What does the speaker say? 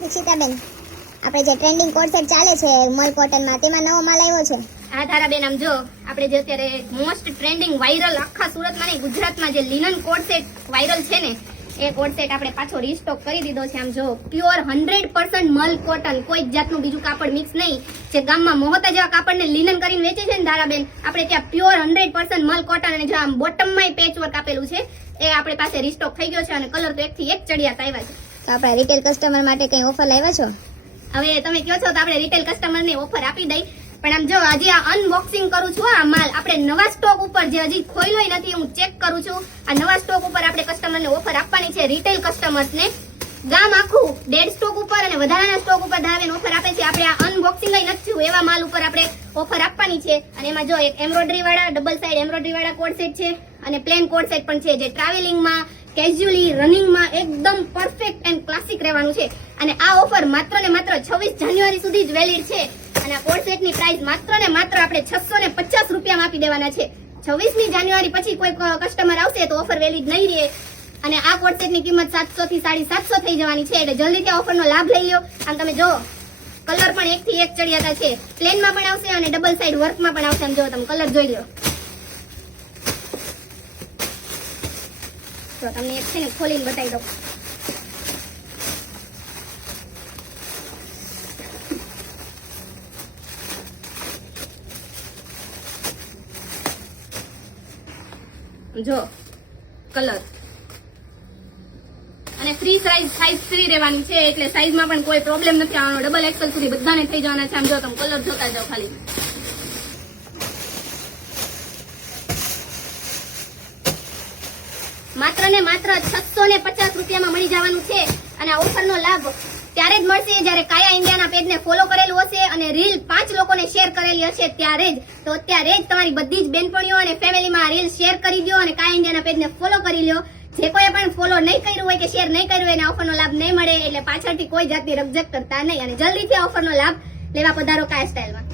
દીક્ષિતાબેન, આપણે જે trending code set ચાલે છે મલ કોટનમાં, તેમાં નવો માલ આવ્યો છે. હા ધારાબેન, આમ જો આપણે જે અત્યારે મોસ્ટ ટ્રેન્ડિંગ વાયરલ આખા સુરતમાં નહીં ગુજરાતમાં જે લિનન કોડ સેટ વાયરલ છે ને, એ કોડ સેટ આપણે પાછો રીસ્ટોક કરી દીધો છે. આમ જો પ્યોર 100% મલ કોટન, કોઈ જ જાતનું બીજું કાપડ મિક્સ નહીં. જે ગામમાં મોહતા જેવા કાપડને લિનન કરીને વેચે છે ને ધારાબેન, આપણે ત્યાં પ્યોર 100% મલ કોટન, અને જો આમ બોટમમાં પેચ વર્ક આપેલું છે, એ આપણી પાસે રીસ્ટોક થઈ ગયો છે. અને કલર તો એકથી એક ચડિયાત આવ્યા છે. તો આપણા રિટેલ કસ્ટમર માટે કંઈ ઓફર લાવ્યા છો? હવે તમે કહો છો તો આપણે રિટેલ કસ્ટમરને ઓફર આપી દઈ, પણ આમ જો હજી આ અનબોક્સિંગ કરું છું. આ માલ આપણે નવા સ્ટોક ઉપર, જે હજી ખોલ્યો નથી, હું ચેક કરું છું. આ નવા સ્ટોક ઉપર આપણે કસ્ટમરને ઓફર આપવાની છે. રિટેલ કસ્ટમર્સને ગામ આખું ડેડ સ્ટોક ઉપર અને વધારાના સ્ટોક ઉપર ધારાબેન ઓફર આપે છે. આપણે આ અનબોક્સિંગ નથી થયું એવા માલ ઉપર આપણે ઓફર આપવાની છે. અને એમાં જો એક એમ્બ્રોઇડરી વાળા, ડબલ સાઇડ એમ્બ્રોઇડરી વાળા કોડ સેટ છે, અને પ્લેન કોડ સેટ પણ છે, જે ટ્રાવેલિંગમાં, કેઝ્યુઅલી, રનિંગમાં એકદમ પરફેક્ટ એન્ડ ક્લાસિક રહેવાનું છે. અને આ ઓફર માત્ર ને માત્ર 26 જાન્યુઆરી સુધી જ વેલિડ છે. અને આ કોડ સેટની પ્રાઇસ માત્ર ને માત્ર આપણે 650 રૂપિયામાં આપી દેવાના છે. 26મી જાન્યુઆરી પછી કોઈ કસ્ટમર આવશે તો ઓફર વેલિડ નહીં રહે. અને આ કોડ સેટની કિંમત 700 થી 750 થઈ જવાની છે. એટલે જલ્દીથી આ ઓફરનો લાભ લઈ લો. આમ તમે જો કલર પણ એકથી એક ચડિયાતા છે. પ્લેનમાં પણ આવશે અને ડબલ સાઇડ વર્કમાં પણ આવશે. આમ જો તમે કલર જોઈ લો. તો તમને એક છે ને ખોલીને બતાવી દઉં. જો કલર, અને ફ્રી સાઈઝ ફ્રી રહેવાની છે. એટલે સાઈઝમાં પણ કોઈ પ્રોબ્લેમ નથી આવવાનો. ડબલ એક્સેલ સુધી બધાને થઈ જવાના છે. આમ જો તમે કલર જોતા જાઓ ખાલી. માત્ર ને માત્ર 650 રૂપિયામાં મળી જવાનું છે. અને આ ઓફરનો લાભ ત્યારે જ મળશે જ્યારે કાયા ઇન્ડિયાના પેજને ફોલો કરેલું હશે અને રીલ 5 લોકોને શેર કરેલી હશે ત્યારે જ. તો અત્યારે જ તમારી બધી જ બેનપણીઓ અને ફેમિલીમાં રીલ શેર કરી દો અને કાયા ઇન્ડિયાના પેજને ફોલો કરી લો. જે કોઈ પણ ફોલો નહીં કર્યું હોય કે શેર નહીં કર્યું હોય એને ઓફરનો લાભ નહીં મળે. એટલે પાછળથી કોઈ જાતની રકઝક કરતા નહીં. અને જલ્દીથી આ ઓફરનો લાભ લેવા પધારો કાયા સ્ટાઇલમાં.